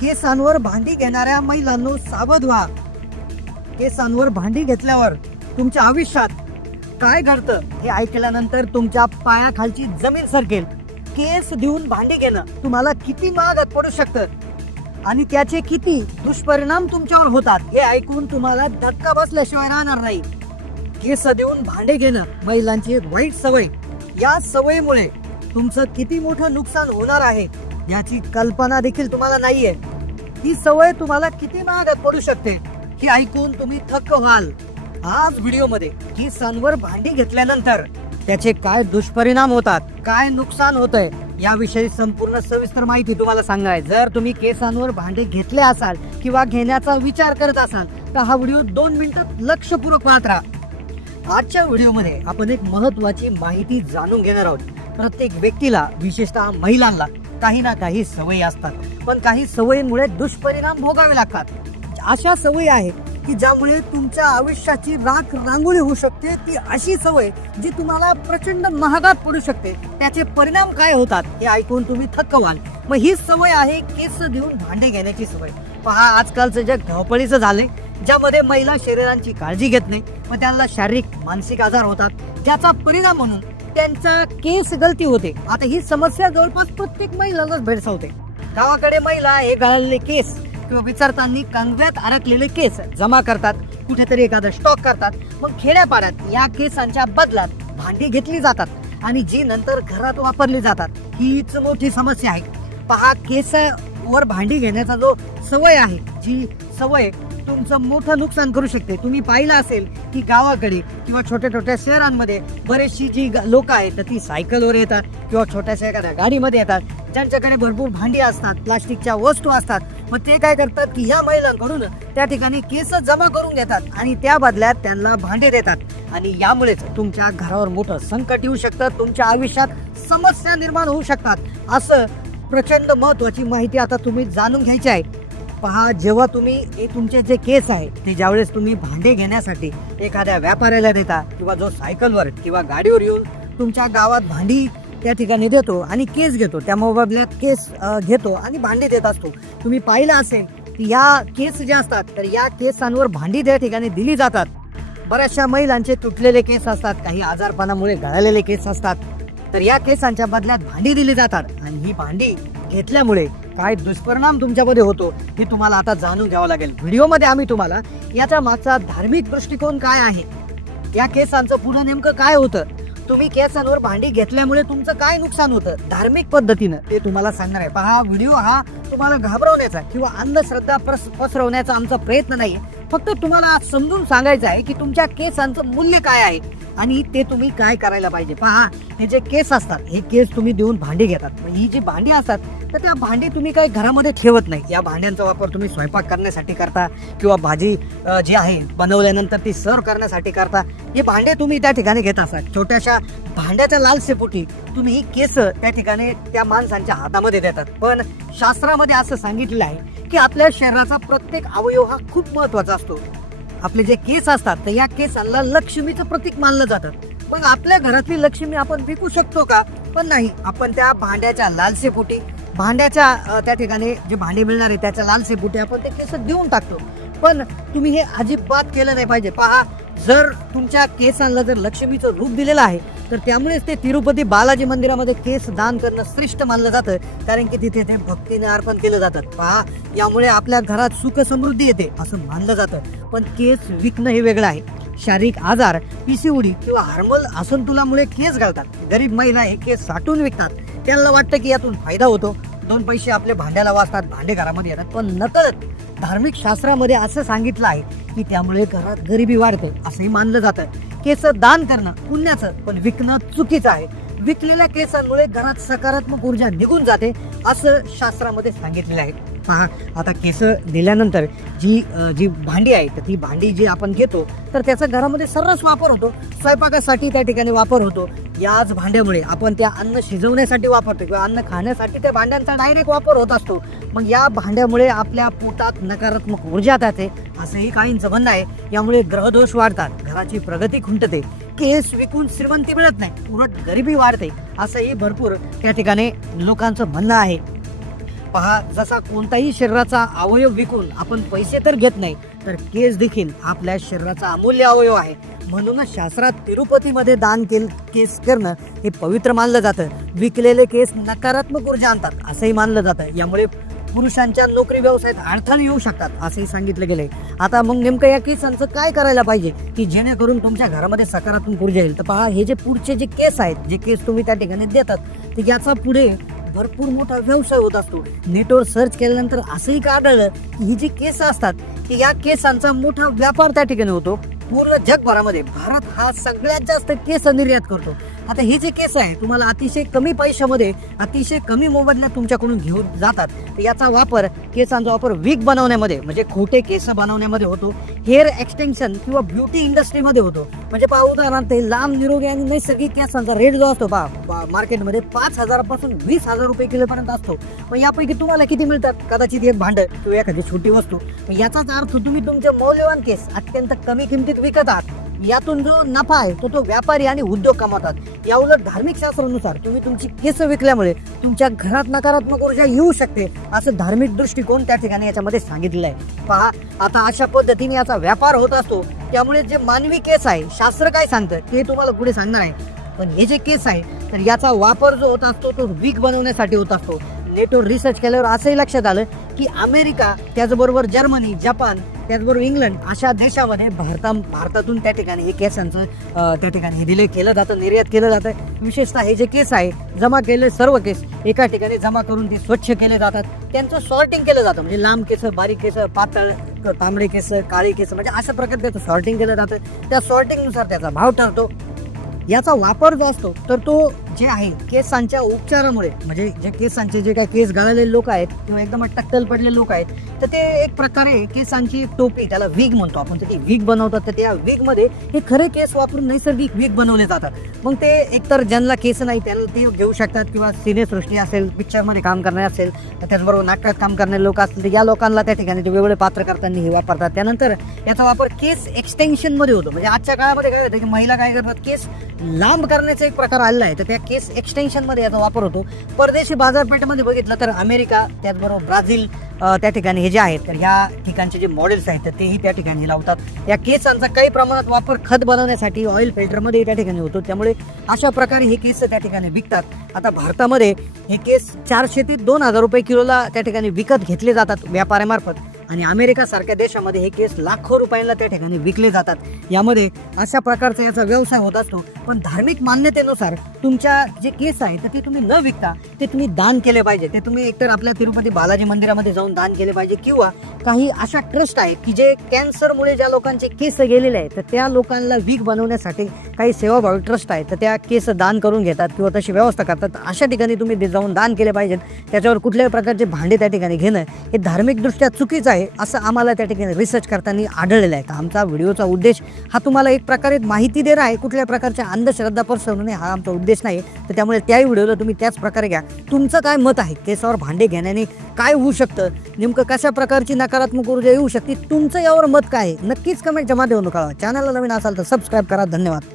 केसांवर भांडी घेणाऱ्या महिलांनो सावध व्हा। केसांवर भांडी घेतल्यावर तुमच्या आयुष्यात काय घडतं हे ऐकल्यानंतर तुमच्या पायाखालची जमीन सरकेल। केस देऊन भांडी घेणं तुम्हाला किती महागात पडू शकतं आणि त्याचे किती दुष्परिणाम तुमच्यावर होतात हे ऐकून तुम्हाला धक्का बसल्याशिवाय राहणार नाही। केस देऊन भांडे घेणं महिलांची एक वाईट सवय। या सवयीमुळे तुमचं किती मोठं नुकसान होणार आहे याची कल्पना देखील तुम्हाला नाहीये। ही सवय तुम्हाला किती महागात पडू शकते हे ऐकून तुम्ही थक्क व्हाल। आज व्हिडिओमध्ये केसांवर भांडी घेतल्यानंतर त्याचे काय दुष्परिणाम होतात, काय नुकसान होतंय याविषयी संपूर्ण सविस्तर माहिती तुम्हाला सांगणार। जर तुम्ही केसांवर भांडे घेतले असाल किंवा घेण्याचा विचार करत असाल तर हा व्हिडिओ 2 मिनिटात लक्षपूर्वक पाहत राहा। आजच्या व्हिडिओमध्ये आपण एक महत्त्वाची माहिती जाणून घेणार आहोत। प्रत्येक व्यक्तीला विशेषतः महिलांना काही ना काही सवयी असतात, पण काही सवयींमुळे दुष्परिणाम भोगावे लागतात। अशा सवयी आहेत की ज्यामुळे तुमच्या आयुष्याची राख रांगोळी होऊ शकते। ती अशी सवय जी तुम्हाला प्रचंड महागात पडू शकते। त्याचे परिणाम काय होतात हे ऐकून तुम्ही थक्क व्हाल। मग ही सवय आहे केस देऊन भांडे घेण्याची सवय। पहा, आजकालचं जग धावपळीचं झालंय, ज्यामध्ये महिला शरीरांची काळजी घेत नाही व त्यांना शारीरिक मानसिक आजार होतात, ज्याचा परिणाम म्हणून त्यांचा केस गळती होते। आता ही समस्या जवळपास प्रत्येक महिलालाच भेडसावते। गावाकडे महिला हे गळलेले केस किंवा विचारताना कांगव्यात अडकलेले केस जमा करतात, कुठेतरी एखादा स्टॉक करतात। मग खेड्यापाड्यात या केसांच्या बदल्यात भांडी घेतली जातात आणि जी नंतर घरात वापरली जातात। हीच मोठी समस्या आहे। पहा, केसावर भांडी घेण्याचा जो सवय आहे, जी सवय तुमचं मोठं नुकसान करू शकते। तुम्ही पाहिलं असेल की गावाकडे किंवा छोट्या छोट्या शहरांमध्ये बरेचशी जी लोक आहेत ती सायकलवर येतात किंवा छोट्याशा एखाद्या गाडीमध्ये येतात, ज्यांच्याकडे भरपूर भांडी असतात, प्लास्टिकच्या वस्तू असतात। मग ते काय करतात की ह्या महिलांकडून त्या ठिकाणी केस जमा करून घेतात आणि त्या बदल्यात त्यांना भांडे देतात आणि यामुळेच तुमच्या घरावर मोठं संकट येऊ शकतं, तुमच्या आयुष्यात समस्या निर्माण होऊ शकतात। असं प्रचंड महत्त्वाची माहिती आता तुम्ही जाणून घ्यायची आहे। पहा, जेव्हा तुम्ही तुमचे जे केस आहे ते ज्यावेळेस तुम्ही भांडे घेण्यासाठी एखाद्या व्यापाऱ्याला देता किंवा जो सायकलवर किंवा गाडीवर येऊन तुमच्या गावात भांडी त्या ठिकाणी देतो आणि केस घेतो, त्या मोबदल्यात केस घेतो आणि भांडी देत असतो। तुम्ही पाहिलं असेल की या केस जे असतात तर या केसांवर भांडी त्या ठिकाणी दिली जातात। बऱ्याचशा महिलांचे तुटलेले केस असतात, काही आजारपणामुळे गळालेले केस असतात, तर या केसांच्या बदल्यात भांडी दिली जातात आणि ही भांडी घेतल्यामुळे काय दुष्परिणाम तुमच्यामध्ये होतो हे तुम्हाला आता जाणून घ्यावं लागेल। व्हिडिओमध्ये आम्ही तुम्हाला याच्या मागचा धार्मिक दृष्टिकोन काय आहे, या केसांचं पुढे नेमकं काय होतं, तुम्ही केसांवर भांडी घेतल्यामुळे तुमचं काय नुकसान होतं धार्मिक पद्धतीनं ते तुम्हाला सांगणार आहे। पहा, व्हिडिओ हा तुम्हाला घाबरवण्याचा किंवा अंधश्रद्धा पसरवण्याचा आमचा प्रयत्न नाही, फक्त तुम्हाला समजून सांगायचं आहे की तुमच्या केसांचं मूल्य काय आहे आणि ते तुम्ही काय करायला पाहिजे। पहा, हे जे केस असतात हे केस तुम्ही देऊन भांडी घेतात। ही जी भांडी असतात तर त्या भांडी तुम्ही काही घरामध्ये ठेवत नाही। या भांड्यांचा वापर तुम्ही स्वयंपाक करण्यासाठी करता किंवा भाजी जी आहे बनवल्यानंतर ती सर्व करण्यासाठी करता। हे भांडे तुम्ही त्या ठिकाणी घेत असतात। छोट्याशा भांड्याच्या लालसेपोटी तुम्ही ही केस त्या ठिकाणी त्या माणसांच्या हातामध्ये देतात। पण शास्त्रामध्ये असं सांगितलेलं आहे की आपल्या शरीराचा प्रत्येक अवयव हा खूप महत्त्वाचा असतो। आपले जे केस असतात तर या केसांना लक्ष्मीचं प्रतीक मानलं जातं। मग आपल्या घरातली लक्ष्मी आपण विकू शकतो का? पण नाही, आपण त्या भांड्याच्या लालसेपोटी भांड्याच्या त्या ठिकाणी जे भांडी मिळणार आहे त्याच्या लालसेपोटी आपण ते केस देऊन टाकतो। पण तुम्ही हे अजिबात केलं नाही पाहिजे। पहा, जर तुमच्या केसांना जर लक्ष्मीचं रूप दिलेलं आहे तर त्यामुळेच ते तिरुपती बालाजी मंदिरामध्ये केस दान करणं श्रेष्ठ मानलं जातं, कारण की तिथे ते भक्तीने अर्पण केलं जातात। पहा, यामुळे आपल्या घरात सुख समृद्धी येते असं मानलं जातं। पण केस विकणं हे वेगळं आहे। शारीरिक आजार, PCOD किंवा हार्मोनल असंतुलनामुळे केस घालतात। गरीब महिला हे केस साठवून विकतात, त्यांना वाटतं की यातून फायदा होतो, 2 पैसे आपले भांड्याला वाचतात, भांडे घरामध्ये येतात। पण नकळत धार्मिक शास्त्रामध्ये असं सांगितलं आहे की त्यामुळे घरात गरिबी वाढते असंही मानलं जातं। केस दान करणं पुण्याचं, पण विकणं चुकीचं आहे। विकलेल्या केसांमुळे घरात सकारात्मक ऊर्जा निघून जाते असं शास्त्रामध्ये सांगितलेलं आहे। पहा, आता केस दिल्यानंतर जी भांडी आहे तर ती भांडी जी आपण घेतो तर त्याचा घरामध्ये सर्रास वापर होतो, स्वयंपाकासाठी त्या ठिकाणी वापर होतो। याच भांड्यामुळे आपण त्या अन्न शिजवण्यासाठी वापरतो किंवा अन्न खाण्यासाठी त्या भांड्यांचा डायरेक्ट वापर होत असतो। मग या भांड्यामुळे आपल्या पोटात नकारात्मक ऊर्जा जाते असंही काहींचं म्हणणं आहे। यामुळे ग्रहदोष वाढतात, घराची प्रगती खुंटते, केस विकून श्रीमंती मिळत नाही, उलट गरिबी वाढते असंही भरपूर त्या ठिकाणी लोकांचं म्हणणं आहे। पहा, जसा कोणताही शरीराचा अवयव विकून आपण पैसे तर घेत नाही, तर केस देखील आपल्या शरीराचा अमूल्य अवयव आहे. म्हणूनच शास्त्रात तिरुपतीमध्ये दान केस करणं हे पवित्र मानलं जातं. विकलेले केस नकारात्मक ऊर्जा आणतात असंही मानलं जातं. यामुळे पुरुषांच्या नोकरी व्यवसायात अडथळे येऊ शकतात असंही सांगितलं गेलंय. आता मग नेमकं या केसांचं काय करायला पाहिजे की जेणेकरून तुमच्या घरामध्ये सकारात्मक ऊर्जा येईल? तर पहा, हे जे पुढचे जे केस आहेत, जे केस तुम्ही त्या ठिकाणी देतात, तर याचा पुढे भरपूर मोठा व्यवसाय होत असतो. नेटवर सर्च केल्यानंतर असंही का आढळलं की ही जी केस असतात की या केसांचा मोठा व्यापार त्या ठिकाणी होतो. पूर्ण जगभरामध्ये भारत हा सगळ्यात जास्त केस निर्यात करतो. आता हे जे केस आहे तुम्हाला अतिशय कमी पैशामध्ये अतिशय कमी मोबदल्यात तुमच्याकडून घेऊन जातात. तर याचा वापर, केसांचा वापर विग बनवण्यामध्ये म्हणजे खोटे केस बनवण्यामध्ये होतो. हेअर एक्सटेन्शन किंवा ब्युटी इंडस्ट्रीमध्ये होतो. म्हणजे पहा, उदाहरणार्थ लांब, निरोगी आणि नैसर्गिक केसांचा रेट जो असतो पहा मार्केटमध्ये 5,000 पासून 20,000 रुपये किलोपर्यंत असतो. मग यापैकी तुम्हाला किती मिळतात? कदाचित एक भांड किंवा एखादी छोटी वस्तू. याचाच अर्थ तुम्ही तुमचे मौल्यवान केस अत्यंत कमी किमतीत विकत आहात. यातून जो नफा आहे तो व्यापारी आणि उद्योग कमावतात. याउलट धार्मिक शास्त्रानुसार तुम्ही तुमची केस विकल्यामुळे तुमच्या घरात नकारात्मक ऊर्जा येऊ शकते असं धार्मिक दृष्टिकोन त्या ठिकाणी याच्यामध्ये सांगितलेलं आहे. पहा, आता अशा पद्धतीने याचा व्यापार होत असतो. त्यामुळे जे मानवी केस आहे, शास्त्र काय सांगतं ते तुम्हाला पुढे सांगणार आहे. पण हे जे केस आहे तर याचा वापर जो होत असतो तो विग बनवण्यासाठी होत असतो. नेटवर रिसर्च केल्यावर असंही लक्षात आलं की अमेरिका, त्याचबरोबर जर्मनी, जपान, त्याचबरोबर इंग्लंड अशा देशामध्ये भारतातून त्या ठिकाणी हे केसांचं त्या ठिकाणी हे केलं जातं, निर्यात केलं जातं. विशेषतः हे जे केस आहे, जमा केले सर्व केस एका ठिकाणी जमा करून ते स्वच्छ केले जातात. त्यांचं सॉर्टिंग केलं जातं. म्हणजे लांब केस, बारीक केस, पातळ, तांबडे केस, काळी केस, म्हणजे अशा प्रकारे त्याचं सॉर्टिंग केलं जातं. त्या सॉर्टिंगनुसार त्याचा भाव ठरतो. याचा वापर जो असतो तर तो जे आहे केसांच्या उपचारामुळे, म्हणजे जे केसांचे जे काही केस गळालेले लोक आहेत किंवा एकदम टक्कल पडलेले लोक आहेत, तर ते एक प्रकारे केसांची टोपी, त्याला विग म्हणतो आपण, तर ती विग बनवतात. तर त्या विग मध्ये हे खरे केस वापरून नैसर्गिक विग बनवले जातात. मग ते एकतर ज्यांना केस नाही त्याला ते घेऊ शकतात, किंवा सिनेसृष्टी असेल, पिक्चरमध्ये काम करणारे असेल, त्याचबरोबर नाटकात काम करणारे लोक असतील, तर या लोकांना त्या ठिकाणी ते वेगवेगळे पात्र करताना हे वापरतात. त्यानंतर याचा वापर केस एक्सटेन्शन मध्ये होतो. म्हणजे आजच्या काळामध्ये काय होतं की महिला काय करतात, केस लांब करण्याचा एक प्रकार आलेला आहे, तर त्या केस एक्सटेन्शन मध्ये याचा वापर होतो. परदेशी बाजारपेठेमध्ये बघितलं तर अमेरिका, त्याचबरोबर ब्राझील, त्या ठिकाणी हे जे आहेत तर या ठिकाणचे जे मॉडेल्स आहेत तर तेही त्या ठिकाणी लावतात. या केसांचा काही प्रमाणात वापर खत बनवण्यासाठी ऑइल फिल्टरमध्ये त्या ठिकाणी होतो. त्यामुळे अशा प्रकारे हे केस त्या ठिकाणी विकतात. आता भारतामध्ये हे केस 400 ते 2,000 रुपये किलोला त्या ठिकाणी विकत घेतले जातात व्यापाऱ्यामार्फत. आणि अमेरिका सारख्या देशामध्ये हे केस लाखो रुपयांना त्या ठिकाणी विकले जातात. यामध्ये अशा प्रकारचा याचा व्यवसाय होत असतो. पण धार्मिक मान्यतेनुसार तुमच्या जे केस आहे तर ते तुम्ही न विकता ते तुम्ही दान केले पाहिजे. ते तुम्ही एकतर आपल्या तिरुपती बालाजी मंदिरामध्ये जाऊन दान केले पाहिजे, किंवा काही अशा ट्रस्ट आहेत की जे कॅन्सरमुळे ज्या लोकांचे केस गेलेले आहेत तर त्या लोकांना विग बनवण्यासाठी काही सेवाभावी ट्रस्ट आहेत, तर त्या केस दान करून घेतात किंवा तशी व्यवस्था करतात. अशा ठिकाणी तुम्ही जाऊन दान केले पाहिजेत. त्याच्यावर कुठल्याही प्रकारचे भांडे त्या ठिकाणी घेणं हे धार्मिकदृष्ट्या चुकीचं आहे असं आम्हाला त्या ठिकाणी रिसर्च करताना आढळलेलं आहे. तर आमचा व्हिडिओचा उद्देश हा तुम्हाला एक प्रकारे माहिती देणं आहे, कुठल्या प्रकारच्या अंधश्रद्धा पसरवणे हा आमचा उद्देश नाही. तर त्यामुळे त्याही व्हिडिओला तुम्ही त्याच प्रकारे घ्या. तुमचं काय मत आहे, केसावर भांडे घेण्याने काय होऊ शकतं, नेमकं कशा प्रकारची नकारात्मक ऊर्जा येऊ शकते, तुमचं यावर मत काय आहे नक्कीच कमेंटच्या माध्यमातून कळवा. चॅनलला नवीन असाल तर सबस्क्राईब करा. धन्यवाद.